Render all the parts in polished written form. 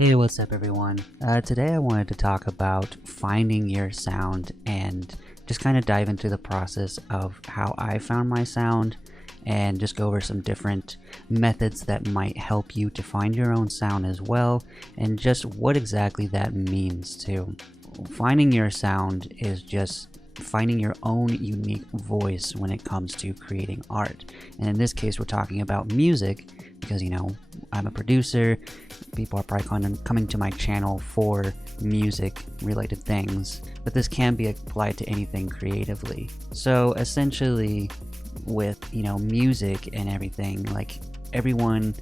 Hey, what's up, everyone? Today I wanted to talk about finding your sound and just kind of dive into the process of how I found my sound and just go over some different methods that might help you to find your own sound as well, and just what exactly that means too. Finding your sound is just finding your own unique voice when it comes to creating art. And in this case, we're talking about music because, I'm a producer. People are probably coming to my channel for music related things, but this can be applied to anything creatively. So essentially, with music and everything, like everyone,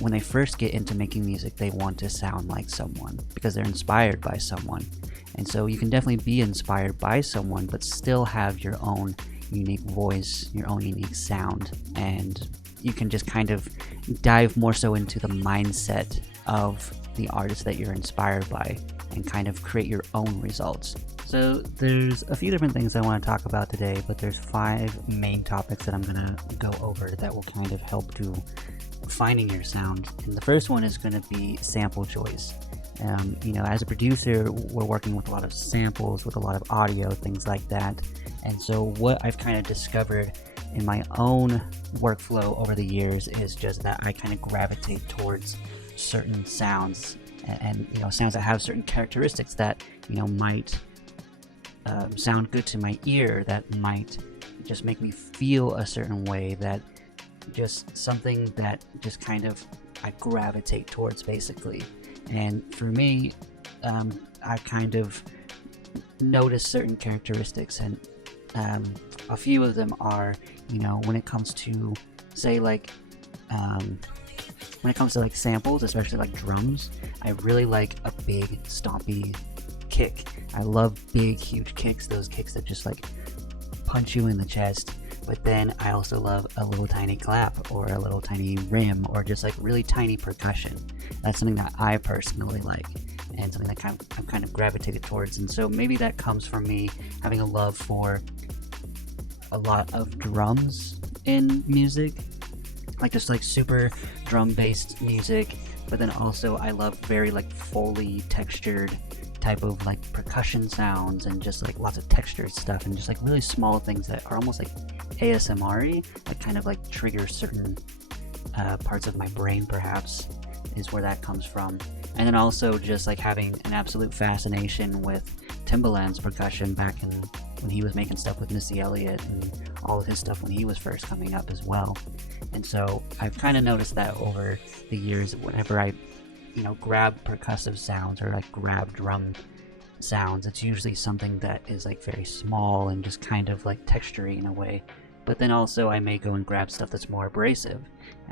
when they first get into making music, they want to sound like someone because they're inspired by someone. And so you can definitely be inspired by someone but still have your own unique voice, your own unique sound, and you can just kind of dive more so into the mindset of the artist that you're inspired by and kind of create your own results. So there's a few different things I want to talk about today, but there's 5 main topics that I'm going to go over that will kind of help to finding your sound. And the first one is going to be sample choice. As a producer, we're working with a lot of samples, with a lot of audio, things like that. And so what I've kind of discovered in my own workflow over the years is just that I kind of gravitate towards certain sounds and sounds that have certain characteristics that might sound good to my ear, that might just make me feel a certain way, that just something that just kind of I gravitate towards basically. And for me, I kind of notice certain characteristics, and a few of them are, when it comes to, say, like, when it comes to like samples, especially like drums, I really like a big stompy kick. I love big, huge kicks, those kicks that just like punch you in the chest. But then I also love a little tiny clap or a little tiny rim or just like really tiny percussion. That's something that I personally like and something that I'm kind of gravitated towards. And so maybe that comes from me having a love for a lot of drums in music, like just like super drum based music. But then also I love very like Foley textured type of like percussion sounds and just like lots of textured stuff and just like really small things that are almost like ASMR-y, that kind of like trigger certain parts of my brain, perhaps, is where that comes from. And then also just like having an absolute fascination with Timbaland's percussion back in when he was making stuff with Missy Elliott and all of his stuff when he was first coming up as well. And so I've kind of noticed that over the years, whenever I grab percussive sounds or like grab drum sounds, it's usually something that is like very small and just kind of like textury in a way. But then also I may go and grab stuff that's more abrasive.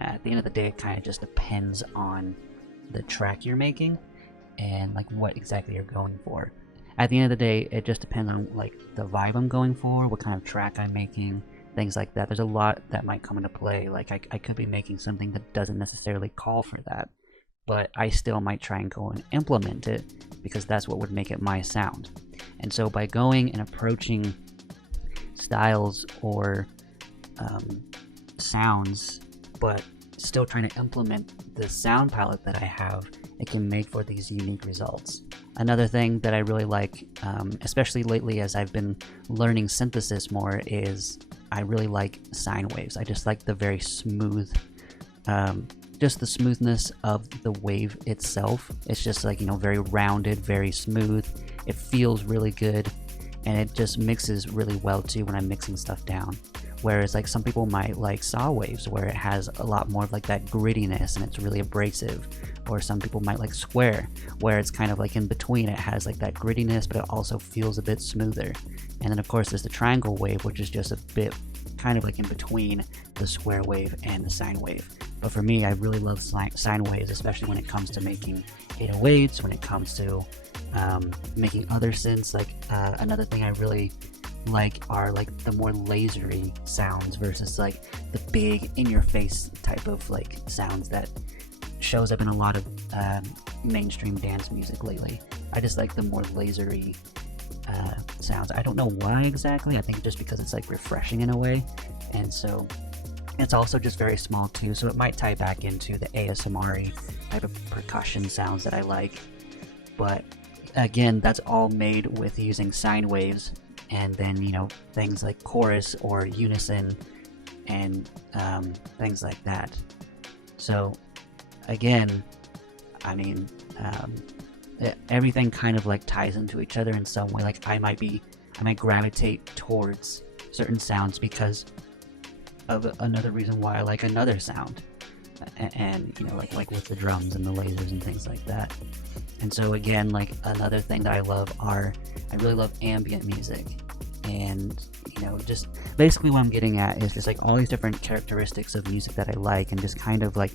At the end of the day, it kind of just depends on the track you're making and like what exactly you're going for. At the end of the day, it just depends on like the vibe I'm going for, what kind of track I'm making, things like that. There's a lot that might come into play. Like I could be making something that doesn't necessarily call for that, but I still might try and go and implement it because that's what would make it my sound. And so by going and approaching styles or sounds, but still trying to implement the sound palette that I have, it can make for these unique results. Another thing that I really like, especially lately as I've been learning synthesis more, is I really like sine waves. I just like the very smooth, just the smoothness of the wave itself. It's just like, very rounded, very smooth. It feels really good, and it just mixes really well too when I'm mixing stuff down. Whereas like some people might like saw waves where it has a lot more of like that grittiness and it's really abrasive. Or some people might like square where it's kind of like in between. It has like that grittiness, but it also feels a bit smoother. And then of course there's the triangle wave, which is just a bit kind of like in between the square wave and the sine wave. But for me, I really love sine waves, especially when it comes to making 808s, when it comes to making other synths. Like another thing I really like are like the more lasery sounds versus like the big in your face type of like sounds that shows up in a lot of mainstream dance music lately. I just like the more lasery sounds. I don't know why exactly. I think just because it's like refreshing in a way. And so It's also just very small too, so it might tie back into the ASMR type of percussion sounds that I like. But again, that's all made with using sine waves, and then, you know, things like chorus or unison and things like that. So again, I mean, everything kind of like ties into each other in some way. Like I might gravitate towards certain sounds because of another reason why I like another sound, and you know, like with the drums and the lasers and things like that. And so again, like another thing that I really love ambient music, and you know, just basically what I'm getting at is just like all these different characteristics of music that I like, and just kind of like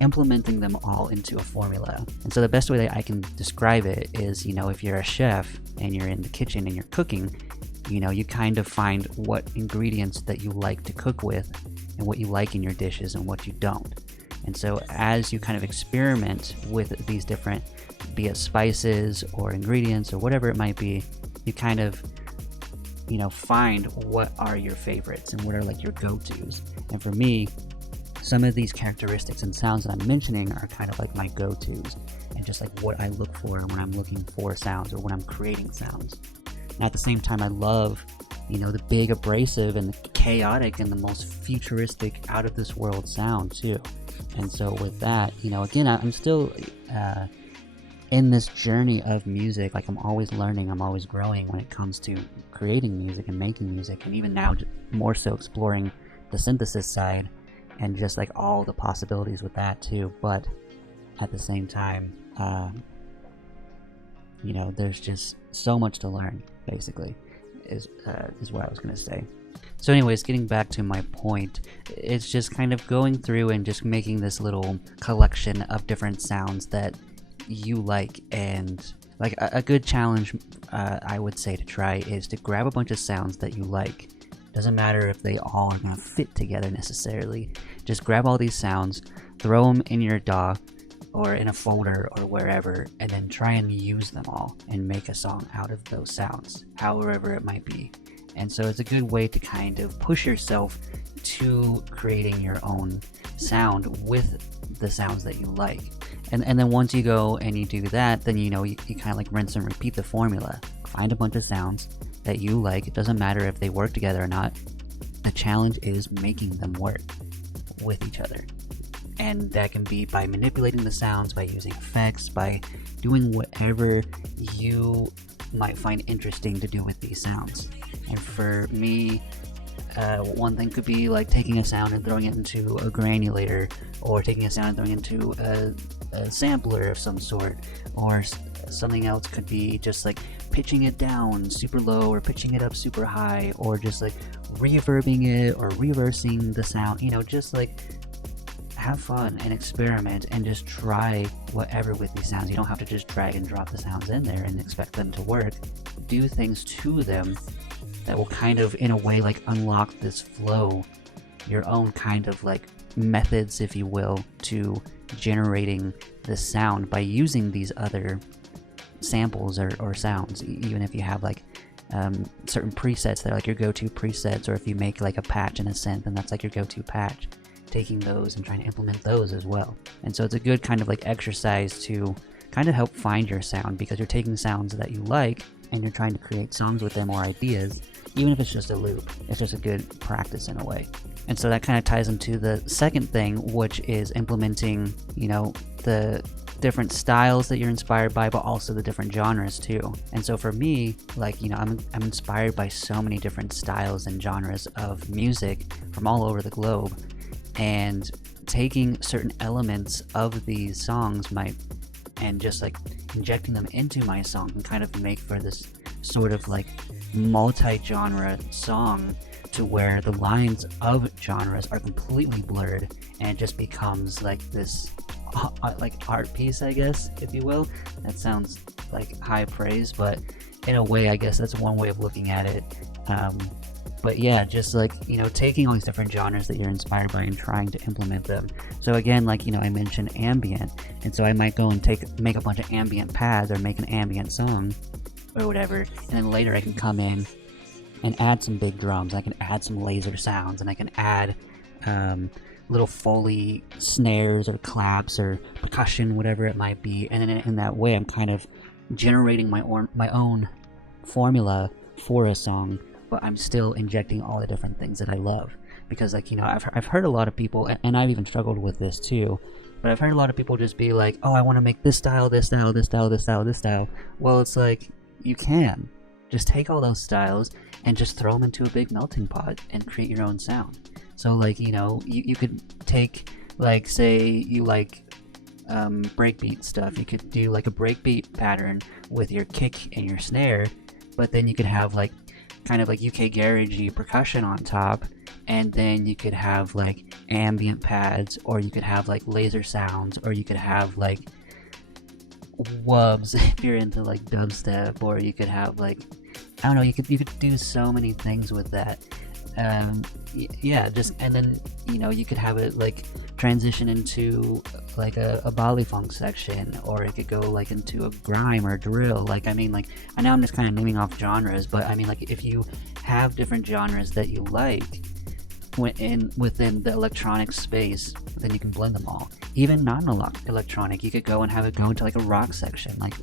implementing them all into a formula. And so the best way that I can describe it is, you know, if you're a chef and you're in the kitchen and you're cooking, you know, you kind of find what ingredients that you like to cook with and what you like in your dishes and what you don't. And so as you kind of experiment with these different, be it spices or ingredients or whatever it might be, you kind of, you know, find what are your favorites and what are like your go-tos. And for me, some of these characteristics and sounds that I'm mentioning are kind of like my go-tos, and just like what I look for when I'm looking for sounds or when I'm creating sounds. And at the same time, I love, you know, the big abrasive and the chaotic and the most futuristic, out of this world sound too. And so with that, you know, again, I'm still in this journey of music. Like I'm always learning, I'm always growing when it comes to creating music and making music, and even now more so exploring the synthesis side and just like all the possibilities with that too. But at the same time, you know, there's just so much to learn, basically, is what I was going to say. So anyways, getting back to my point, it's just kind of going through and just making this little collection of different sounds that you like. And like a good challenge, I would say, to try is to grab a bunch of sounds that you like. Doesn't matter if they all are going to fit together necessarily. Just grab all these sounds, throw them in your DAW or in a folder or wherever, and then try and use them all and make a song out of those sounds, however it might be. And so it's a good way to kind of push yourself to creating your own sound with the sounds that you like. And then once you go and you do that, then, you know, you kind of like rinse and repeat the formula. Find a bunch of sounds that you like. It doesn't matter if they work together or not. The challenge is making them work with each other. And that can be by manipulating the sounds, by using effects, by doing whatever you might find interesting to do with these sounds. And for me, one thing could be like taking a sound and throwing it into a granulator, or taking a sound and throwing it into a sampler of some sort, or something else could be just like pitching it down super low or pitching it up super high, or just like reverbing it or reversing the sound. You know, just like have fun and experiment and just try whatever with these sounds. You don't have to just drag and drop the sounds in there and expect them to work. Do things to them that will kind of, in a way, like unlock this flow, your own kind of like methods, if you will, to generating the sound by using these other samples or sounds. Even if you have like certain presets that are like your go-to presets, or if you make like a patch and a synth and that's like your go-to patch, taking those and trying to implement those as well. And so it's a good kind of like exercise to kind of help find your sound, because you're taking sounds that you like and you're trying to create songs with them or ideas, even if it's just a loop. It's just a good practice in a way. And so that kind of ties into the second thing, which is implementing, you know, the different styles that you're inspired by, but also the different genres too. And so for me, like, you know, I'm inspired by so many different styles and genres of music from all over the globe, and taking certain elements of these songs and just like injecting them into my song and kind of make for this sort of like multi-genre song, to where the lines of genres are completely blurred, and it just becomes like this like art piece, I guess, if you will. That sounds like high praise, but in a way, I guess that's one way of looking at it. But yeah, just like, you know, taking all these different genres that you're inspired by and trying to implement them. So again, like, you know, I mentioned ambient, and so I might go and make a bunch of ambient pads or make an ambient song or whatever, and then later I can come in and add some big drums, I can add some laser sounds, and I can add little Foley snares or claps or percussion, whatever it might be, and then in that way I'm kind of generating my own formula for a song, but I'm still injecting all the different things that I love. Because, like, I've heard a lot of people, and I've even struggled with this too, but I've heard a lot of people just be like, oh, I want to make this style, this style, this style, this style, this style. Well, it's like, you can just take all those styles and just throw them into a big melting pot and create your own sound. So, like, you could take, like, say you like breakbeat stuff. You could do like a breakbeat pattern with your kick and your snare, but then you could have like kind of like UK garagey percussion on top, and then you could have like ambient pads, or you could have like laser sounds, or you could have like wubs if you're into like dubstep, or you could have like, I don't know, you could do so many things with that. Yeah, just, and then you could have it like transition into like a Bali funk section, or it could go like into a grime or drill. Like, I mean, like, I know I'm just kind of naming off genres, but I mean, like, if you have different genres that you like within the electronic space, then you can blend them all. Even non-electronic, you could go and have it go into like a rock section. Like,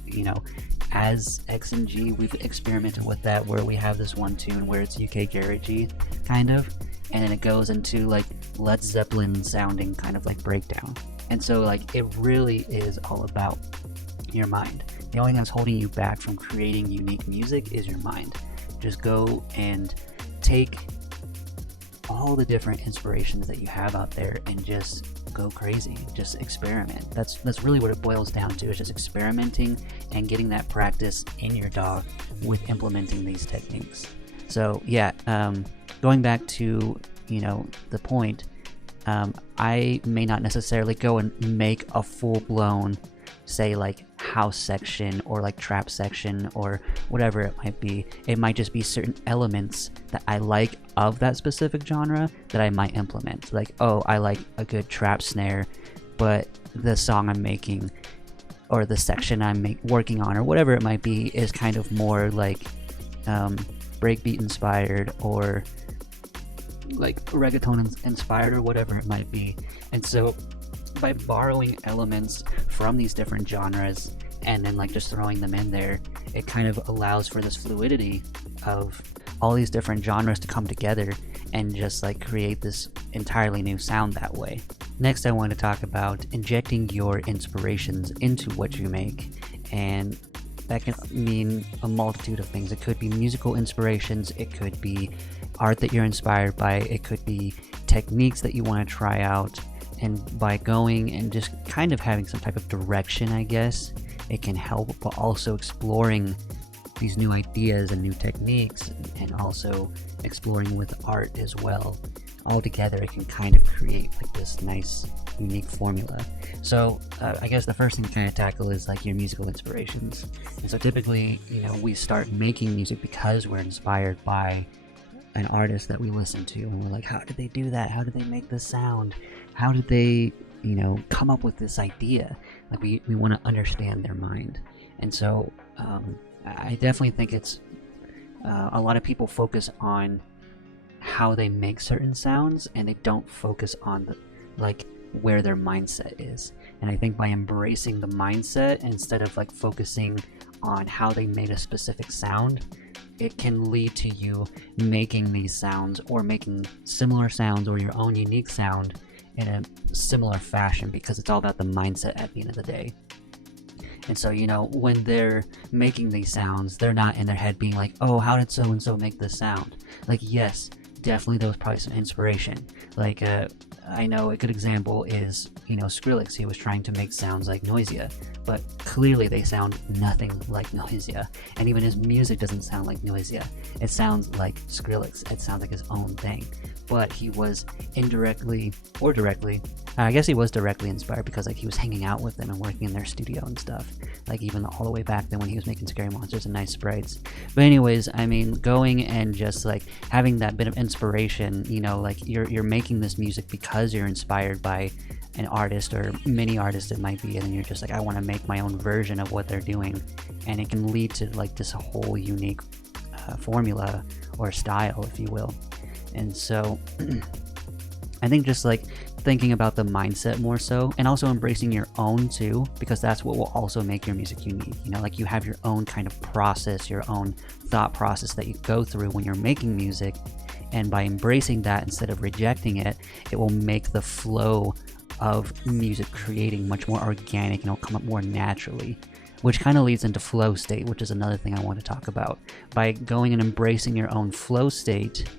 as X and G, we've experimented with that, where we have this one tune where it's UK garagey kind of, and then it goes into like Led Zeppelin sounding kind of like breakdown. And so, like, it really is all about your mind. The only thing that's holding you back from creating unique music is your mind. Just go and take all the different inspirations that you have out there and just go crazy. Just experiment. That's really what it boils down to, is just experimenting and getting that practice in your DAW with implementing these techniques. So yeah, going back to the point, I may not necessarily go and make a full-blown, say, like house section or like trap section or whatever it might be. It might just be certain elements that I like of that specific genre that I might implement. Like, oh, I like a good trap snare, but the song I'm making or the section I'm working on or whatever it might be is kind of more like breakbeat inspired or like reggaeton inspired or whatever it might be. And so by borrowing elements from these different genres and then like just throwing them in there, it kind of allows for this fluidity of all these different genres to come together and just like create this entirely new sound that way. Next, I want to talk about injecting your inspirations into what you make, and that can mean a multitude of things. It could be musical inspirations, it could be art that you're inspired by, it could be techniques that you want to try out. And by going and just kind of having some type of direction, I guess, it can help, but also exploring these new ideas and new techniques, and also exploring with art as well. All together, it can kind of create like this nice, unique formula. So I guess the first thing to kind of tackle is like your musical inspirations. And so typically, we start making music because we're inspired by an artist that we listen to, and we're like, how did they do that? How did they make this sound? How did they, come up with this idea? Like, we want to understand their mind. And so I definitely think it's a lot of people focus on how they make certain sounds, and they don't focus on where their mindset is. And I think by embracing the mindset instead of like focusing on how they made a specific sound, it can lead to you making these sounds or making similar sounds or your own unique sound in a similar fashion, because it's all about the mindset at the end of the day. And so, when they're making these sounds, they're not in their head being like, oh, how did so and so make this sound? Like, yes, definitely there was probably some inspiration. Like, I know a good example is, Skrillex. He was trying to make sounds like Noisia, but clearly they sound nothing like Noisia. And even his music doesn't sound like Noisia. It sounds like Skrillex. It sounds like his own thing. But he was indirectly or directly, I guess he was directly inspired, because like he was hanging out with them and working in their studio and stuff. Like even all the way back then when he was making Scary Monsters and Nice Sprites. But anyways, I mean, going and just like having that bit of inspiration, like you're making this music because you're inspired by an artist or many artists it might be, and then you're just like, I want to make my own version of what they're doing, and it can lead to like this whole unique formula or style, if you will. And so I think just like thinking about the mindset more so, and also embracing your own too, because that's what will also make your music unique. You know, like you have your own kind of process, your own thought process that you go through when you're making music. And by embracing that instead of rejecting it, it will make the flow of music creating much more organic, and it'll come up more naturally, which kind of leads into flow state, which is another thing I want to talk about. By going and embracing your own flow state,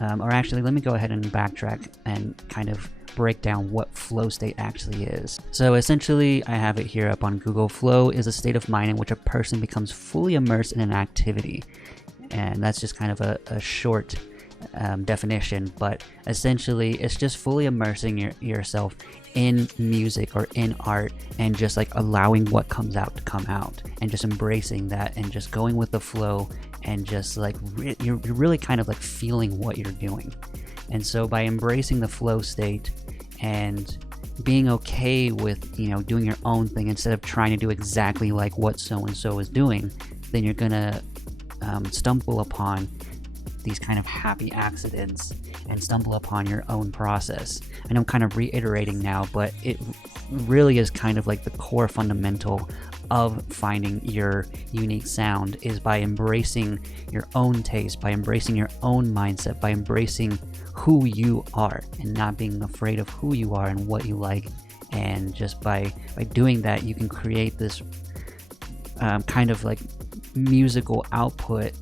or actually let me go ahead and backtrack and kind of break down what flow state actually is. So essentially, I have it here up on Google. Flow is a state of mind in which a person becomes fully immersed in an activity. And that's just kind of a short definition, but essentially it's just fully immersing yourself in music or in art, and just like allowing what comes out to come out, and just embracing that, and just going with the flow, and just like you're really kind of like feeling what you're doing. And so by embracing the flow state and being okay with, you know, doing your own thing instead of trying to do exactly like what so and so is doing, then you're gonna stumble upon these kind of happy accidents and stumble upon your own process. And I'm kind of reiterating now, but it really is kind of like the core fundamental of finding your unique sound, is by embracing your own taste, by embracing your own mindset, by embracing who you are and not being afraid of who you are and what you like. And just by doing that, you can create this kind of like musical output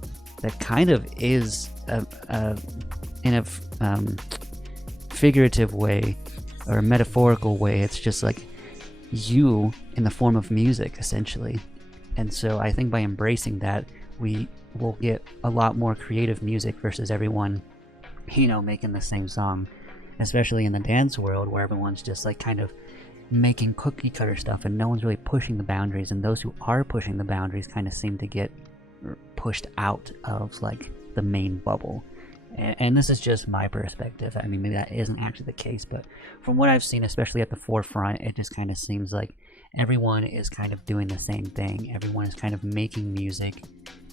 that kind of is in a figurative way or a metaphorical way. It's just like you in the form of music, essentially. And so I think by embracing that, we will get a lot more creative music versus everyone, you know, making the same song, especially in the dance world where everyone's just like kind of making cookie cutter stuff and no one's really pushing the boundaries. And those who are pushing the boundaries kind of seem to get pushed out of like the main bubble. And this is just my perspective. I mean, maybe that isn't actually the case, but from what I've seen, especially at the forefront, it just kind of seems like everyone is kind of doing the same thing. Everyone is kind of making music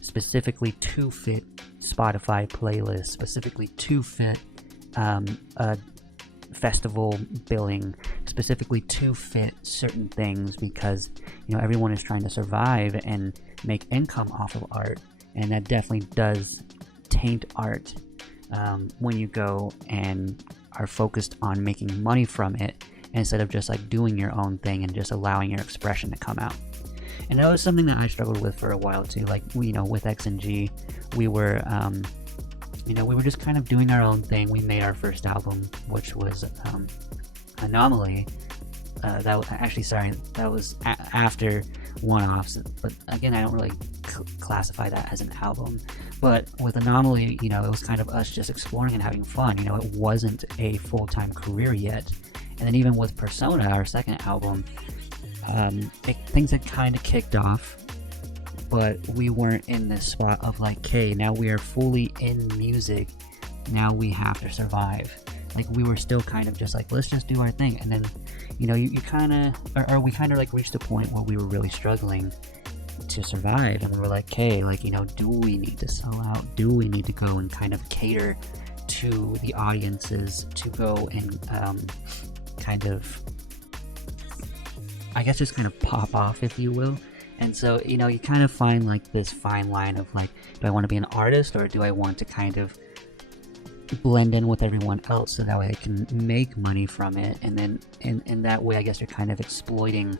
specifically to fit Spotify playlists, specifically to fit a festival billing, specifically to fit certain things, because, you know, everyone is trying to survive and make income off of art. And that definitely does taint art when you go and are focused on making money from it instead of just like doing your own thing and just allowing your expression to come out. And that was something that I struggled with for a while too. Like, you know, with X&G, we were we were just kind of doing our own thing. We made our first album, which was Anomaly. That was after One-Offs, but again, I don't really classify that as an album. But with Anomaly, you know, it was kind of us just exploring and having fun. You know, it wasn't a full-time career yet. And then even with Persona, our second album, things had kind of kicked off, but we weren't in this spot of like, okay, now we are fully in music, now we have to survive. Like, we were still kind of just like, let's just do our thing. And then, you know, you kind of, or we kind of like reached a point where we were really struggling to survive. And we were like, okay, like, you know, do we need to sell out? Do we need to go and kind of cater to the audiences, to go and kind of, I guess, just kind of pop off, if you will? And so, you know, you kind of find like this fine line of like, do I want to be an artist, or do I want to kind of blend in with everyone else so that way I can make money from it? And then in that way, I guess you're kind of exploiting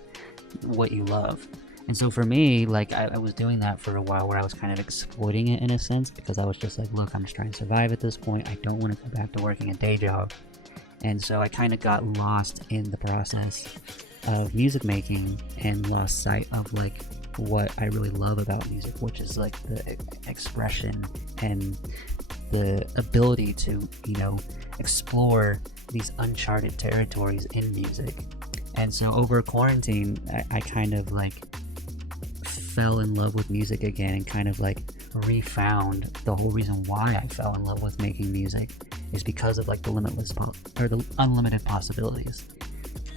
what you love. And so for me, like, I was doing that for a while, where I was kind of exploiting it in a sense, because I was just like, look, I'm just trying to survive at this point. I don't want to go back to working a day job. And so I kind of got lost in the process of music making and lost sight of like what I really love about music, which is like the expression and the ability to, you know, explore these uncharted territories in music. And so over quarantine, I kind of like fell in love with music again, and kind of like refound the whole reason why I fell in love with making music is because of like the the unlimited possibilities.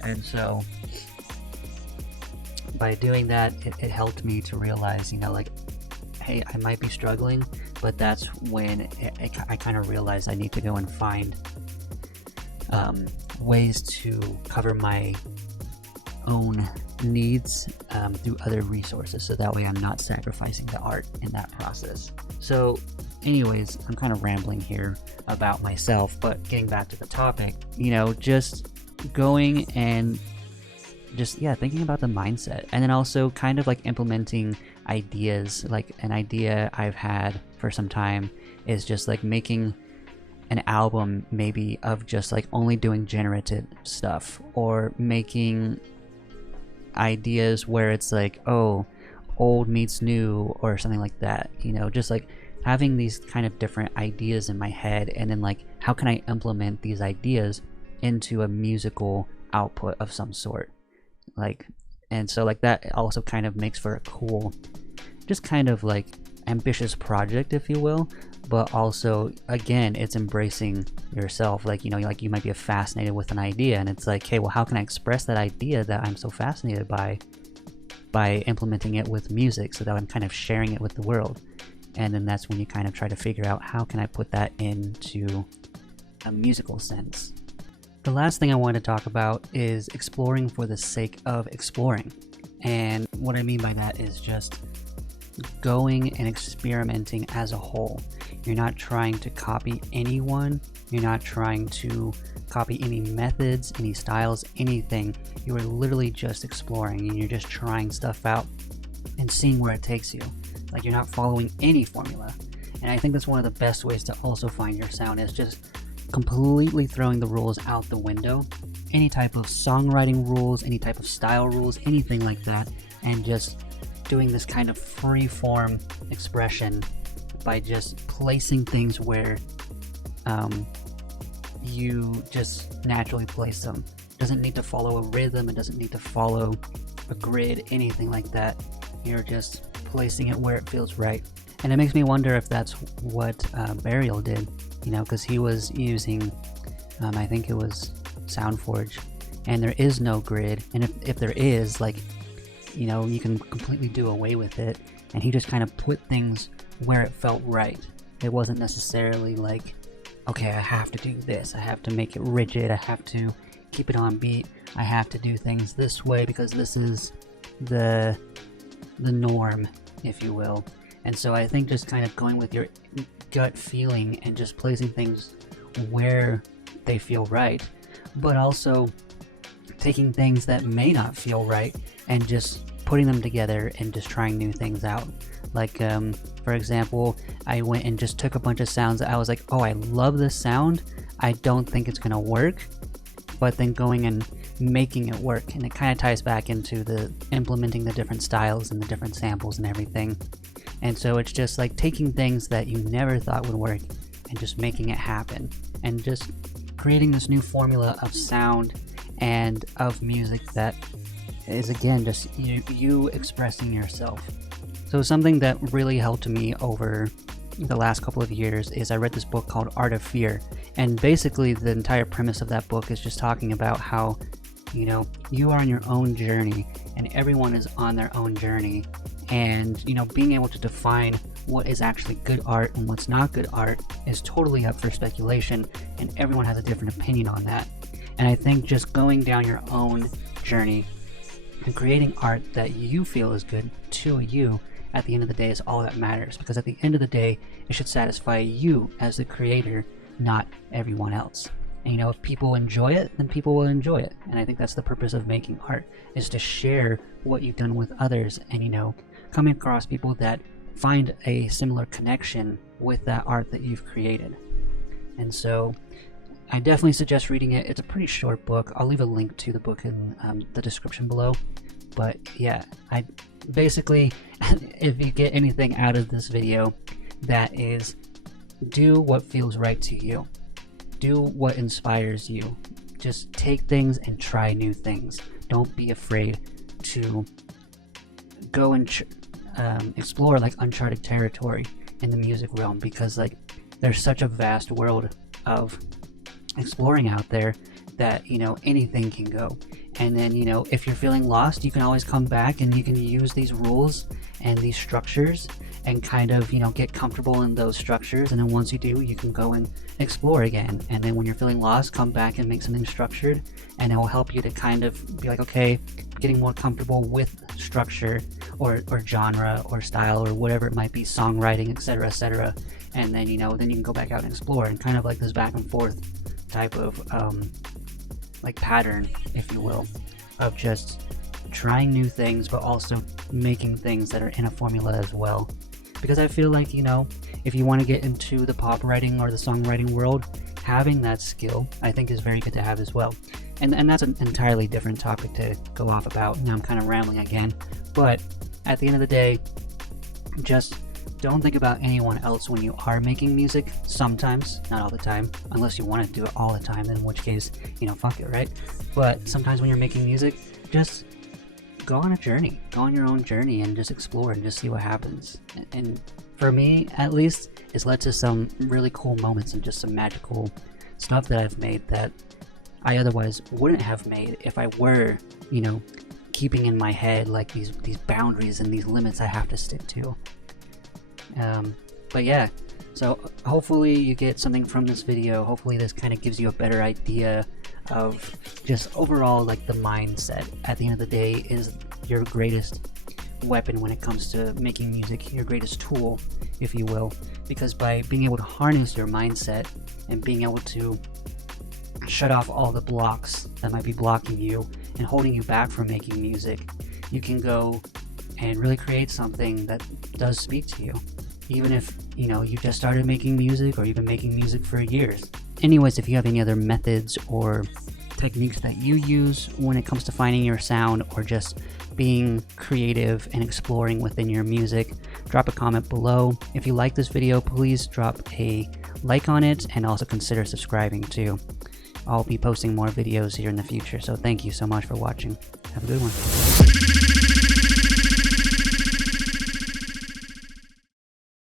And so by doing that, it helped me to realize, you know, like, hey, I might be struggling, but that's when I kind of realized I need to go and find ways to cover my own needs through other resources, so that way I'm not sacrificing the art in that process. So anyways, I'm kind of rambling here about myself, but getting back to the topic, just going and just thinking about the mindset, and then also kind of like implementing ideas. Like an idea I've had for some time is just like making an album maybe of just like only doing generative stuff, or making ideas where it's like, oh, old meets new or something like that, just like having these kind of different ideas in my head, and then like how can I implement these ideas into a musical output of some sort, and so like that also kind of makes for a cool, just kind of like ambitious project, if you will. But also, again, it's embracing yourself. Like, you might be fascinated with an idea, and it's like, hey, well, how can I express that idea that I'm so fascinated by implementing it with music, so that I'm kind of sharing it with the world. And then that's when you kind of try to figure out, how can I put that into a musical sense. The last thing I want to talk about is exploring for the sake of exploring. And what I mean by that is just going and experimenting as a whole. You're not trying to copy anyone. You're not trying to copy any methods, any styles, anything. You are literally just exploring, and you're just trying stuff out and seeing where it takes you. Like, you're not following any formula. And I think that's one of the best ways to also find your sound, is just completely throwing the rules out the window. Any type of songwriting rules, any type of style rules, anything like that, and just doing this kind of free-form expression by just placing things where you just naturally place them. It doesn't need to follow a rhythm, it doesn't need to follow a grid, anything like that. You're just placing it where it feels right. And it makes me wonder if that's what Burial did, because he was using, I think it was SoundForge, and there is no grid, and if there is, like, you can completely do away with it, and he just kind of put things where it felt right. It wasn't necessarily like, okay, I have to do this, I have to make it rigid, I have to keep it on beat, I have to do things this way because this is the norm, if you will. And so I think just kind of going with your gut feeling and just placing things where they feel right, but also taking things that may not feel right and just putting them together and just trying new things out. Like, for example, I went and just took a bunch of sounds that I was like, oh, I love this sound, I don't think it's gonna work, but then going and making it work. And it kind of ties back into the implementing the different styles and the different samples and everything. And so it's just like taking things that you never thought would work and just making it happen, and just creating this new formula of sound and of music that is, again, just you expressing yourself. So something that really helped me over the last couple of years is I read this book called Art of Fear, and basically the entire premise of that book is just talking about how, you are on your own journey, and everyone is on their own journey, and being able to define what is actually good art and what's not good art is totally up for speculation, and everyone has a different opinion on that. And I think just going down your own journey and creating art that you feel is good to you at the end of the day is all that matters, because at the end of the day it should satisfy you as the creator, not everyone else. And if people enjoy it, then people will enjoy it. And I think that's the purpose of making art, is to share what you've done with others, and coming across people that find a similar connection with that art that you've created. And so I definitely suggest reading it. It's a pretty short book. I'll leave a link to the book in the description below. But yeah, I basically, if you get anything out of this video, that is, do what feels right to you. Do what inspires you. Just take things and try new things. Don't be afraid to go and explore like uncharted territory in the music realm, because like there's such a vast world of exploring out there that anything can go. And then if you're feeling lost, you can always come back and you can use these rules and these structures and kind of, you know, get comfortable in those structures. And then once you do, you can go and explore again. And then when you're feeling lost, come back and make something structured, and it will help you to kind of be like, okay, getting more comfortable with structure or genre or style or whatever it might be, songwriting, etc., etc. And then, you know, then you can go back out and explore, and kind of like this back and forth type of like pattern, if you will, of just trying new things but also making things that are in a formula as well. Because I feel like, you know, if you want to get into the pop writing or the songwriting world, having that skill I think is very good to have as well. And that's an entirely different topic to go off about. Now I'm kind of rambling again, but at the end of the day, just don't think about anyone else when you are making music. Sometimes, not all the time, unless you want to do it all the time, in which case, you know, fuck it, right? But sometimes when you're making music, just go on a journey, go on your own journey, and just explore and just see what happens. And for me, at least, it's led to some really cool moments and just some magical stuff that I've made that I otherwise wouldn't have made if I were, you know, keeping in my head like these boundaries and these limits I have to stick to. But yeah, so hopefully you get something from this video. Hopefully this kind of gives you a better idea of just overall, like, the mindset at the end of the day is your greatest weapon when it comes to making music, your greatest tool, if you will, because by being able to harness your mindset and being able to shut off all the blocks that might be blocking you and holding you back from making music, you can go and really create something that does speak to you, even if, you know, you just started making music or you've been making music for years. Anyways, if you have any other methods or techniques that you use when it comes to finding your sound or just being creative and exploring within your music, drop a comment below. If you like this video, please drop a like on it and also consider subscribing too. I'll be posting more videos here in the future, so thank you so much for watching. Have a good one.